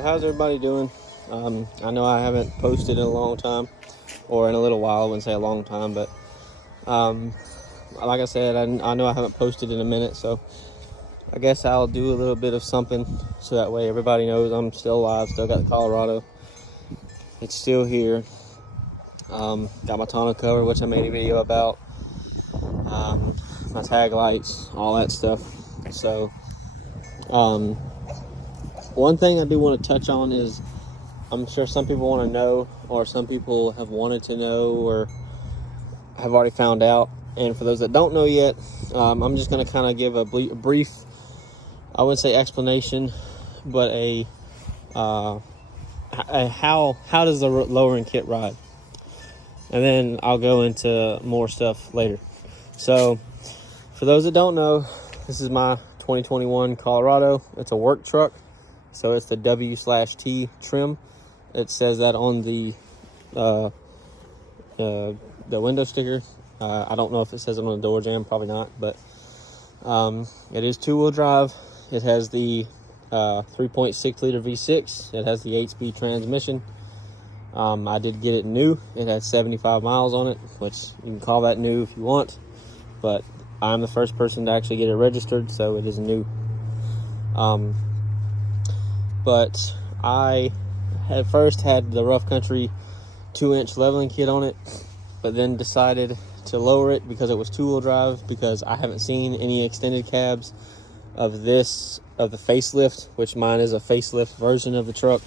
So how's everybody doing? I know I haven't posted in a long time, or in a little while. I wouldn't say a long time, but like I said, I know I haven't posted in a minute, so I guess I'll do a little bit of something so that way everybody knows I'm still alive, still got the Colorado. It's still here. Got my tonneau cover, which I made a video about. My tag lights, all that stuff. So one thing I do want to touch on is, I'm sure some people want to know, or some people have wanted to know, or have already found out. And for those that don't know yet, I'm just going to kind of give a brief, I wouldn't say explanation, but how does the lowering kit ride? And then I'll go into more stuff later. So for those that don't know, this is my 2021 Colorado. It's a work truck, so it's the W/T trim. It says that on the window sticker. I don't know if it says it on the door jamb, probably not, but it is two-wheel drive. It has the 3.6 liter V6. It has the 8-speed transmission. I did get it new. It has 75 miles on it, which you can call that new if you want, but I'm the first person to actually get it registered, so it is new. But I at first had the rough country 2-inch leveling kit on it, but then decided to lower it because it was two-wheel drive, because I haven't seen any extended cabs of the facelift, which mine is a facelift version of the truck.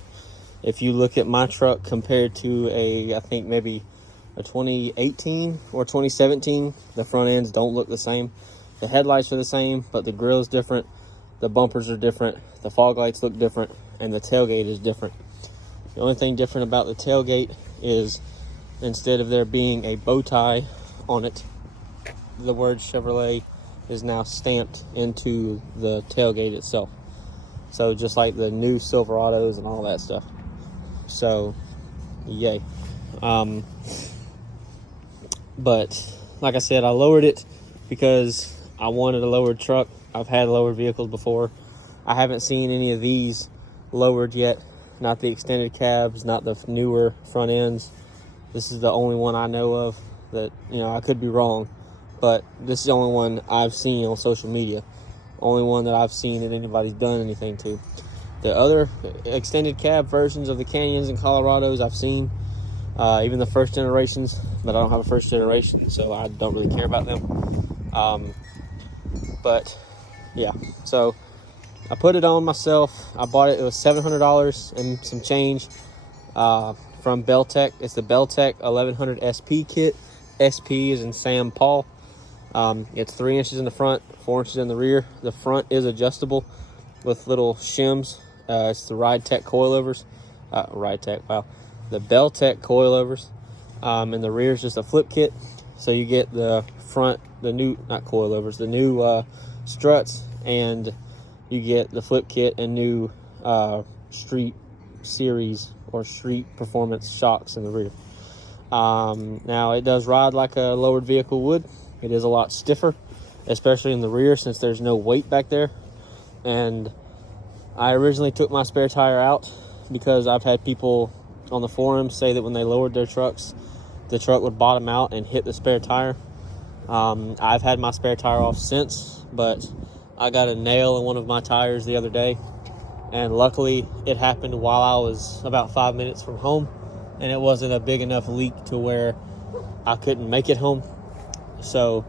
If you look at my truck compared to I think maybe a 2018 or 2017, the front ends don't look the same. The headlights are the same, but the grill's different, the bumpers are different, the fog lights look different, and the tailgate is different. The only thing different about the tailgate is, instead of there being a bow tie on it, the word Chevrolet is now stamped into the tailgate itself. So just like the new Silverados and all that stuff. So, yay. But like I said, I lowered it because I wanted a lowered truck. I've had lowered vehicles before. I haven't seen any of these lowered yet. Not the extended cabs, not the newer front ends. This is the only one I know of that, I could be wrong, but this is the only one I've seen on social media. Only one that I've seen that anybody's done anything to. The other extended cab versions of the Canyons and Colorados I've seen, even the first generations, but I don't have a first generation, so I don't really care about them. But yeah, so I put it on myself. I bought it. It was $700 and some change from belltech. It's the belltech 1100 SP kit. SP is in Sam Paul. It's 3 inches in the front, 4 inches in the rear. The front is adjustable with little shims. It's the RideTech coilovers. The belltech coilovers. And the rear is just a flip kit. So you get the front, the new struts, and you get the flip kit and new street series or street performance shocks in the rear. Now it does ride like a lowered vehicle would. It is a lot stiffer, especially in the rear, since there's no weight back there. And I originally took my spare tire out because I've had people on the forums say that when they lowered their trucks, the truck would bottom out and hit the spare tire. I've had my spare tire off since, but I got a nail in one of my tires the other day, and luckily it happened while I was about 5 minutes from home, and it wasn't a big enough leak to where I couldn't make it home. So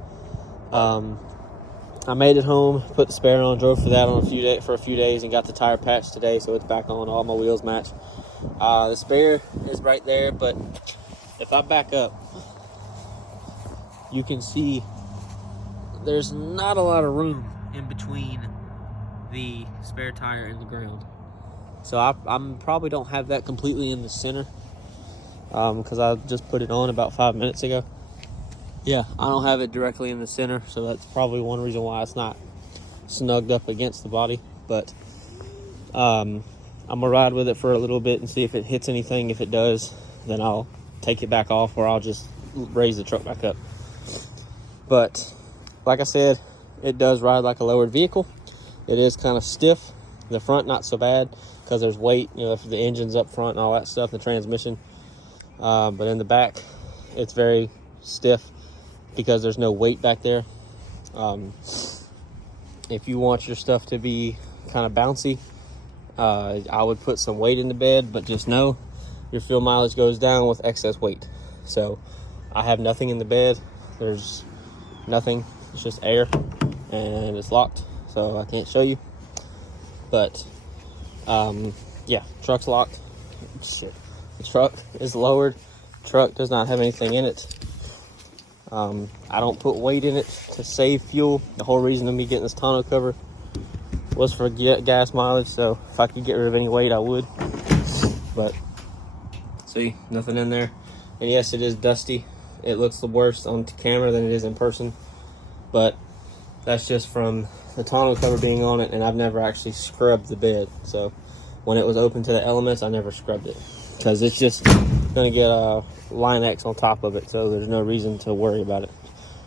I made it home, put the spare on, drove for that for a few days, and got the tire patched today, so it's back on. All my wheels match. The spare is right there, but if I back up, you can see there's not a lot of room in between the spare tire and the ground. So I probably don't have that completely in the center, because I just put it on about 5 minutes ago. Yeah, I don't have it directly in the center, so that's probably one reason why it's not snugged up against the body. But I'm gonna ride with it for a little bit and see if it hits anything. If it does, then I'll take it back off, or I'll just raise the truck back up. But like I said, it does ride like a lowered vehicle. It is kind of stiff. The front, not so bad, because there's weight, you know, if the engine's up front and all that stuff, the transmission. But in the back, it's very stiff because there's no weight back there. If you want your stuff to be kind of bouncy, I would put some weight in the bed, but just know your fuel mileage goes down with excess weight. So I have nothing in the bed. There's nothing. It's just air, and it's locked, so I can't show you. But yeah, truck's locked. Shit. The truck is lowered. Truck does not have anything in it. I don't put weight in it to save fuel. The whole reason of me getting this tonneau cover was for gas mileage, so if I could get rid of any weight, I would. But see, nothing in there. And yes, it is dusty. It looks the worst on camera than it is in person, but that's just from the tonneau cover being on it, and I've never actually scrubbed the bed. So when it was open to the elements, I never scrubbed it, because it's just gonna get a Line X on top of it, so there's no reason to worry about it,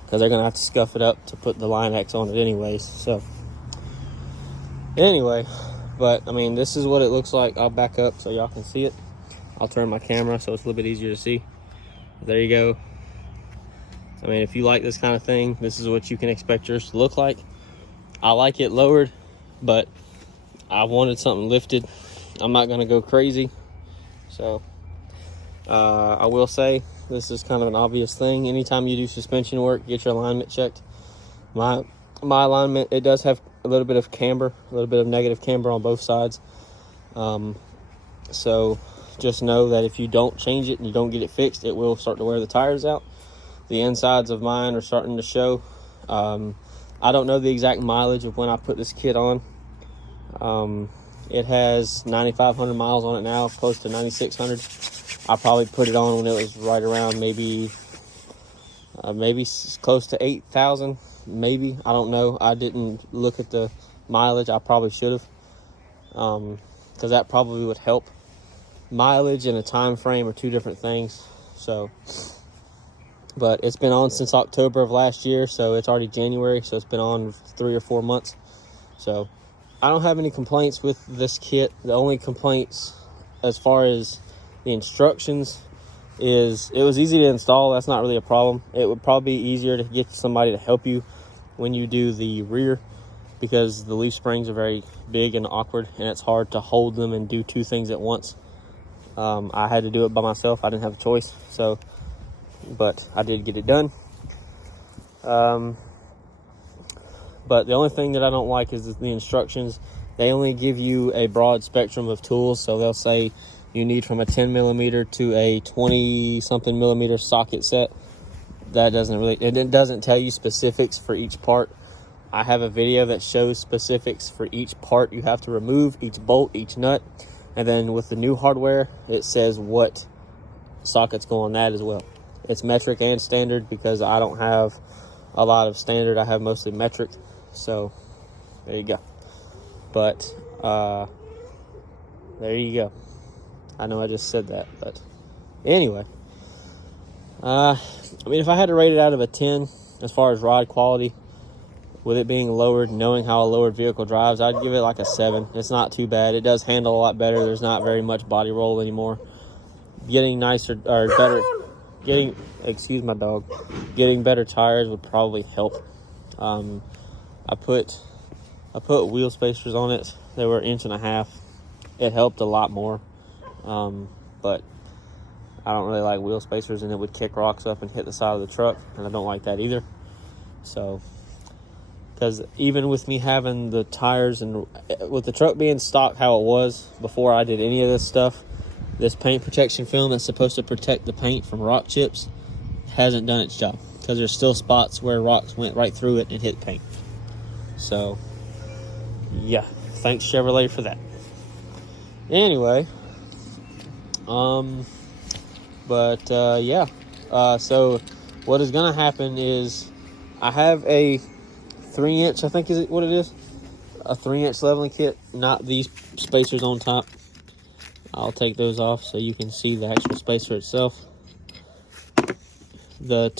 because they're gonna have to scuff it up to put the Line X on it anyways. So anyway, but I mean, this is what it looks like. I'll back up so y'all can see it. I'll turn my camera so it's a little bit easier to see. There you go. I mean, if you like this kind of thing, this is what you can expect yours to look like. I like it lowered, but I wanted something lifted. I'm not gonna go crazy. So I will say, this is kind of an obvious thing. Anytime you do suspension work, get your alignment checked. My alignment, it does have a little bit of camber, a little bit of negative camber on both sides. So just know that if you don't change it and you don't get it fixed, it will start to wear the tires out. The insides of mine are starting to show. I don't know the exact mileage of when I put this kit on. It has 9,500 miles on it now, close to 9,600. I probably put it on when it was right around maybe close to 8,000, maybe. I don't know. I didn't look at the mileage. I probably should have, because that probably would help. Mileage and a time frame are two different things. So, but it's been on since October of last year, so it's already January, so it's been on 3 or 4 months. So I don't have any complaints with this kit. The only complaints as far as the instructions is it was easy to install. That's not really a problem. It would probably be easier to get somebody to help you when you do the rear, because the leaf springs are very big and awkward, and it's hard to hold them and do two things at once. I had to do it by myself. I didn't have a choice. So, but I did get it done. But the only thing that I don't like is the instructions. They only give you a broad spectrum of tools. So they'll say you need from a 10 millimeter to a 20 something millimeter socket set. That doesn't really, it doesn't tell you specifics for each part. I have a video that shows specifics for each part you have to remove, each bolt, each nut. And then with the new hardware, it says what sockets go on that as well. It's metric and standard, because I don't have a lot of standard. I have mostly metric. So there you go. But there you go. I know I just said that, but anyway. I mean, if I had to rate it out of a 10 as far as ride quality, with it being lowered, knowing how a lowered vehicle drives, I'd give it like a 7. It's not too bad. It does handle a lot better. There's not very much body roll anymore. Getting nicer or better, excuse my dog, getting better tires would probably help. I put wheel spacers on it. They were 1.5 inches. It helped a lot more. But I don't really like wheel spacers, and it would kick rocks up and hit the side of the truck, and I don't like that either. So, because even with me having the tires and with the truck being stock how it was before I did any of this stuff, this paint protection film that's supposed to protect the paint from rock chips hasn't done its job, because there's still spots where rocks went right through it and hit paint. So yeah, thanks Chevrolet for that. Anyway, so what is gonna happen is I have a 3-inch, I think is it what it is, a 3-inch leveling kit, not these spacers on top. I'll take those off so you can see the actual spacer itself. The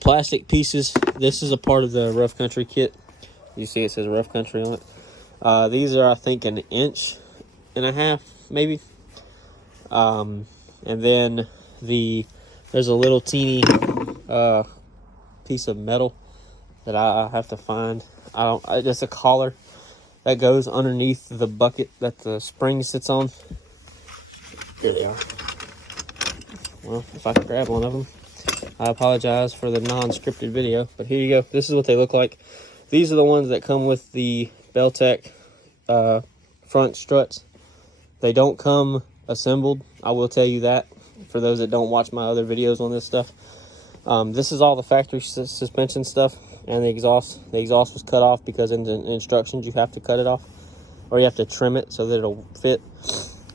plastic pieces, this is a part of the Rough Country kit. You see it says Rough Country on it. These are, I think, 1.5 inches, maybe. And then there's a little teeny piece of metal that I have to find. Just a collar that goes underneath the bucket that the spring sits on. Here they are. Well, if I can grab one of them. I apologize for the non-scripted video, but here you go. This is what they look like. These are the ones that come with the belltech front struts. They don't come assembled, I will tell you that, for those that don't watch my other videos on this stuff. This is all the factory suspension stuff, and the exhaust. The exhaust was cut off because in the instructions you have to cut it off, or you have to trim it so that it'll fit.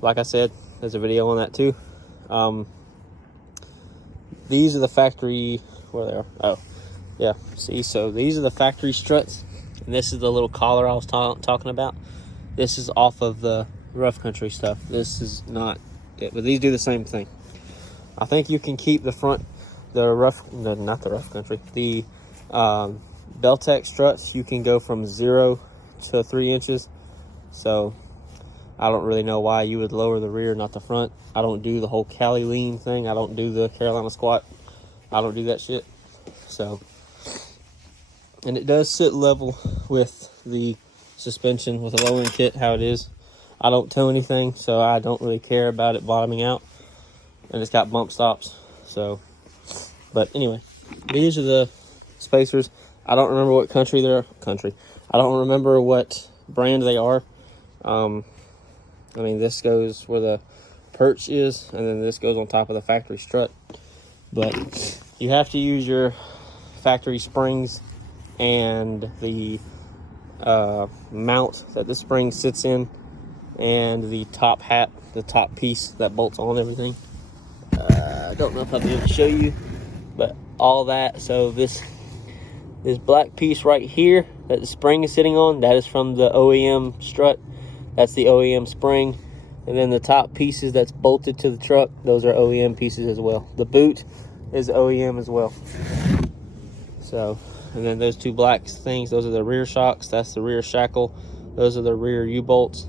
Like I said, there's a video on that too. These are the factory, where they are. Oh, yeah. See, so these are the factory struts, and this is the little collar I was talking about. This is off of the rough country stuff. This is not it, but these do the same thing. I think you can keep the front, not the rough country, the belltech struts. You can go from 0 to 3 inches. So I don't really know why you would lower the rear, not the front. I don't do the whole Cali lean thing. I don't do the Carolina squat. I don't do that shit. So, and it does sit level with the suspension with a low end kit, how it is. I don't tow anything, so I don't really care about it bottoming out. And it's got bump stops. So, but anyway, these are the spacers. I don't remember what country they're. I don't remember what brand they are. I mean, this goes where the perch is, and then this goes on top of the factory strut. But you have to use your factory springs and the mount that the spring sits in, and the top hat, the top piece that bolts on everything. I don't know if I'll be able to show you, but all that. So this black piece right here that the spring is sitting on, that is from the OEM strut. That's the OEM spring. And then the top pieces that's bolted to the truck, those are OEM pieces as well. The boot is OEM as well. So, and then those two black things, those are the rear shocks. That's the rear shackle. Those are the rear U-bolts.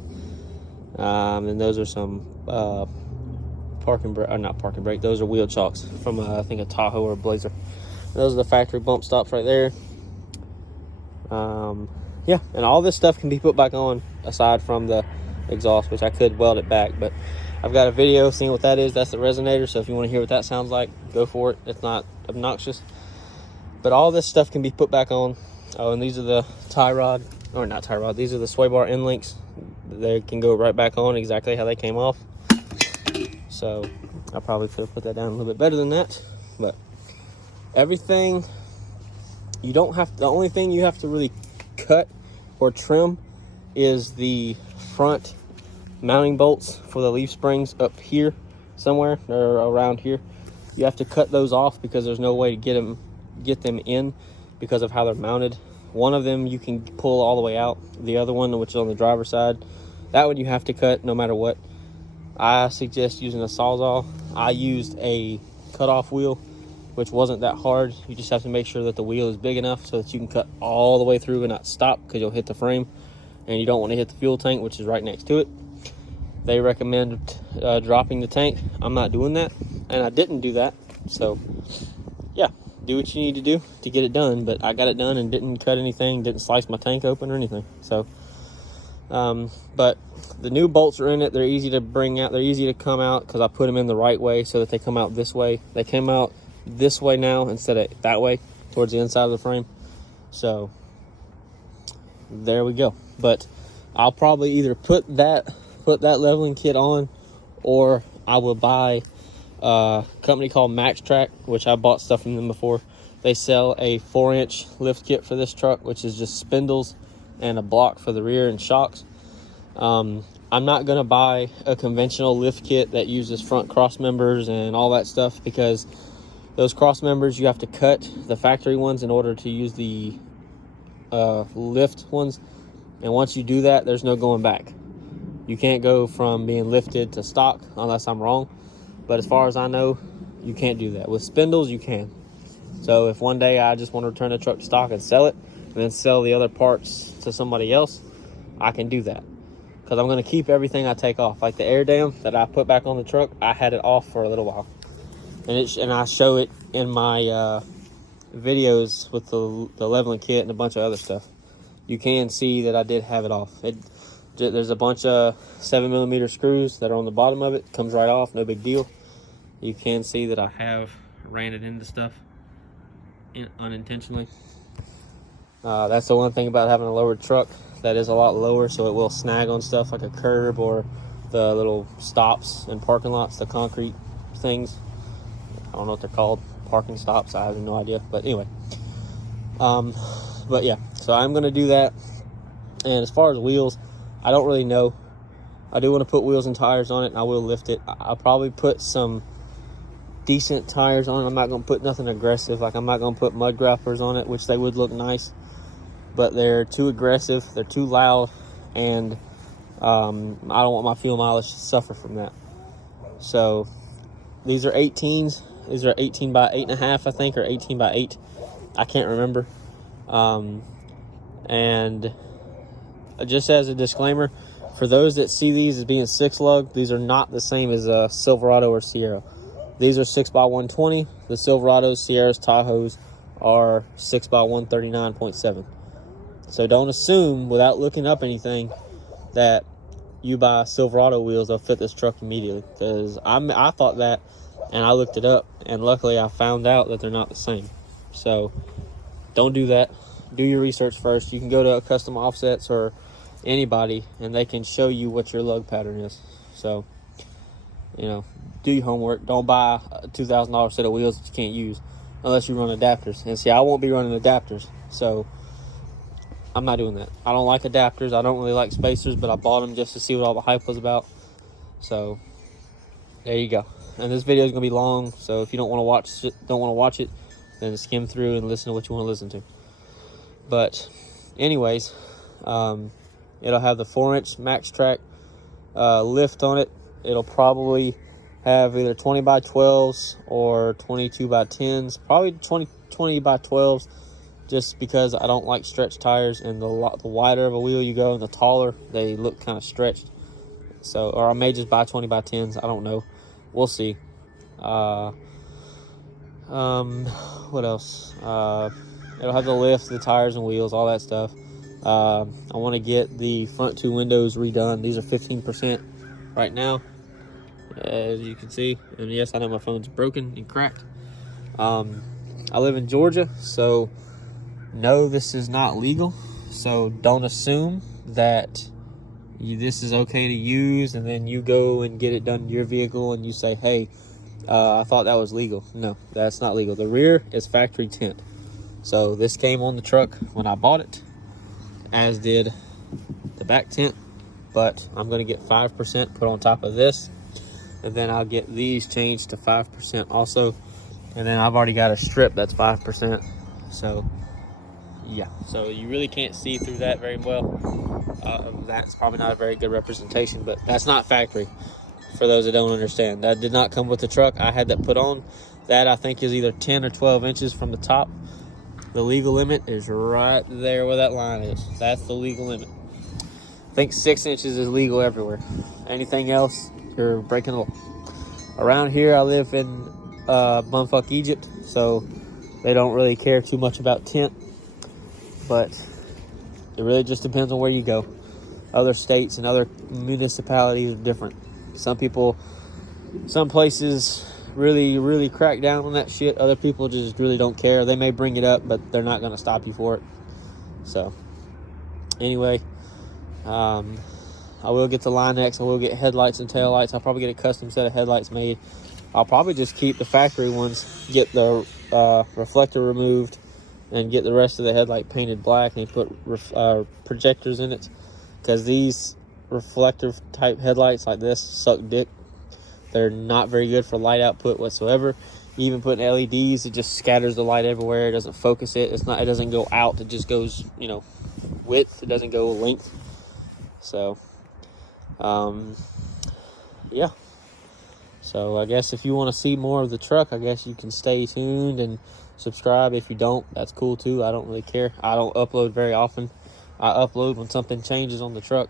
And those are some not parking brake. Those are wheel chocks from I think a Tahoe or a Blazer. And those are the factory bump stops right there. Yeah, and all this stuff can be put back on aside from the exhaust, which I could weld it back, but I've got a video seeing what that is. That's the resonator, so if you want to hear what that sounds like, go for it. It's not obnoxious, but all this stuff can be put back on. Oh, and these are the these are the sway bar end links. They can go right back on exactly how they came off. So I probably could have put that down a little bit better than that, but everything you don't have. The only thing you have to really cut or trim is the front mounting bolts for the leaf springs up here somewhere, or around here. You have to cut those off because there's no way to get them in because of how they're mounted. One of them you can pull all the way out. The other one, which is on the driver's side, that one you have to cut no matter what. I suggest using a Sawzall. I used a cutoff wheel, which wasn't that hard. You just have to make sure that the wheel is big enough so that you can cut all the way through and not stop, because you'll hit the frame and you don't want to hit the fuel tank, which is right next to it. They recommend dropping the tank. I'm not doing that, and I didn't do that. So yeah, do what you need to do to get it done, but I got it done and didn't cut anything, didn't slice my tank open or anything. So but the new bolts are in it. They're easy to bring out. They're easy to come out because I put them in the right way so that they come out this way. They came out this way now instead of that way towards the inside of the frame. So there we go. But I'll probably either put that leveling kit on, or I will buy a company called Max Track, which I bought stuff from them before. They sell a 4-inch lift kit for this truck, which is just spindles and a block for the rear and shocks. I'm not going to buy a conventional lift kit that uses front cross members and all that stuff, because those cross members, you have to cut the factory ones in order to use the lift ones. And once you do that, there's no going back. You can't go from being lifted to stock unless I'm wrong. But as far as I know, you can't do that. With spindles, you can. So if one day I just want to return the truck to stock and sell it, and then sell the other parts to somebody else, I can do that. Because I'm going to keep everything I take off. Like the air dam that I put back on the truck, I had it off for a little while. And I show it in my videos with the leveling kit and a bunch of other stuff. You can see that I did have it off. There's a bunch of 7mm screws that are on the bottom of it. Comes right off, no big deal. You can see that I have ran it into stuff unintentionally. That's the one thing about having a lowered truck. That is a lot lower, so it will snag on stuff like a curb or the little stops in parking lots, the concrete things. I don't know what they're called, parking stops. I have no idea, but anyway. But yeah, so I'm gonna do that. And as far as wheels, I don't really know. I do want to put wheels and tires on it, and I will lift it. I'll probably put some decent tires on it. I'm not gonna put nothing aggressive. Like I'm not gonna put mud grappers on it, which they would look nice, but they're too aggressive, they're too loud, and I don't want my fuel mileage to suffer from that. So these are 18s. These are 18 by 8.5, I think, or 18 by 8. I can't remember. And just as a disclaimer, for those that see these as being 6-lug, these are not the same as a Silverado or Sierra. These are 6x120. The Silverados, Sierras, Tahoes are 6x139.7. So don't assume, without looking up anything, that you buy Silverado wheels, they'll fit this truck immediately. Because I thought that, and I looked it up, and luckily I found out that they're not the same. So don't do that. Do your research first. You can go to Custom Offsets or anybody, and they can show you what your lug pattern is. So, you know, do your homework. Don't buy a $2,000 set of wheels that you can't use unless you run adapters. And see, I won't be running adapters, so I'm not doing that. I don't like adapters. I don't really like spacers, but I bought them just to see what all the hype was about. So there you go. And this video is gonna be long, so if you don't want to watch it, then skim through and listen to what you want to listen to. But anyways, it'll have the 4-inch max track lift on it. It'll probably have either 20 by 12s or 22 by 10s, probably 20 by 12s, just because I don't like stretched tires, and the wider of a wheel you go and the taller, they look kind of stretched. So, or I may just buy 20 by 10s. I don't know. We'll see. What else? It'll have the lift, the tires and wheels, all that stuff. I want to get the front 2 windows redone. These are 15% right now, as you can see. And yes, I know my phone's broken and cracked. I live in Georgia, so no, this is not legal. So don't assume that this is okay to use, and then you go and get it done to your vehicle and you say, hey, I thought that was legal. No, that's not legal. The rear is factory tint. So this came on the truck when I bought it, as did the back tint, but I'm going to get 5% put on top of this, and then I'll get these changed to 5% also, and then I've already got a strip that's 5%. So yeah, so you really can't see through that very well. That's probably not a very good representation, but that's not factory, for those that don't understand. That did not come with the truck. I had that put on. That I think is either 10 or 12 inches from the top. The legal limit is right there where that line is. That's the legal limit. I think 6 inches is legal everywhere. Anything else, you're breaking the law. Around here, I live in bumfuck Egypt, so they don't really care too much about tint. But it really just depends on where you go. Other states and other municipalities are different. Some places really crack down on that shit. Other people just really don't care. They may bring it up, but they're not going to stop you for it. So anyway, I will get the Line-X. I will get headlights and taillights. I'll probably get a custom set of headlights made. I'll probably just keep the factory ones, get the reflector removed, and get the rest of the headlight painted black, and put projectors in it, because these reflector type headlights like this suck dick. They're not very good for light output whatsoever. Even putting LEDs, it just scatters the light everywhere. It doesn't focus it. It doesn't go out. It just goes, width. It doesn't go length. So, yeah. So I guess if you want to see more of the truck, I guess you can stay tuned and subscribe. If you don't, that's cool too. I don't really care. I don't upload very often. I upload when something changes on the truck.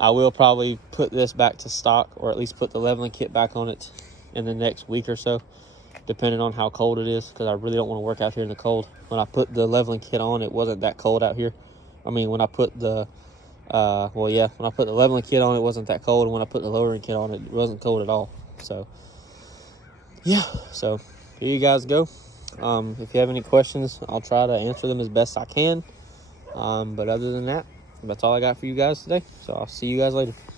I will probably put this back to stock, or at least put the leveling kit back on it in the next week or so, depending on how cold it is, because I really don't want to work out here in the cold. When I put the leveling kit on, it wasn't that cold out here. I mean, when I put the when I put the leveling kit on, it wasn't that cold, and when I put the lowering kit on, it wasn't cold at all. So yeah, so here you guys go. If you have any questions, I'll try to answer them as best I can. But other than that, that's all I got for you guys today. So I'll see you guys later.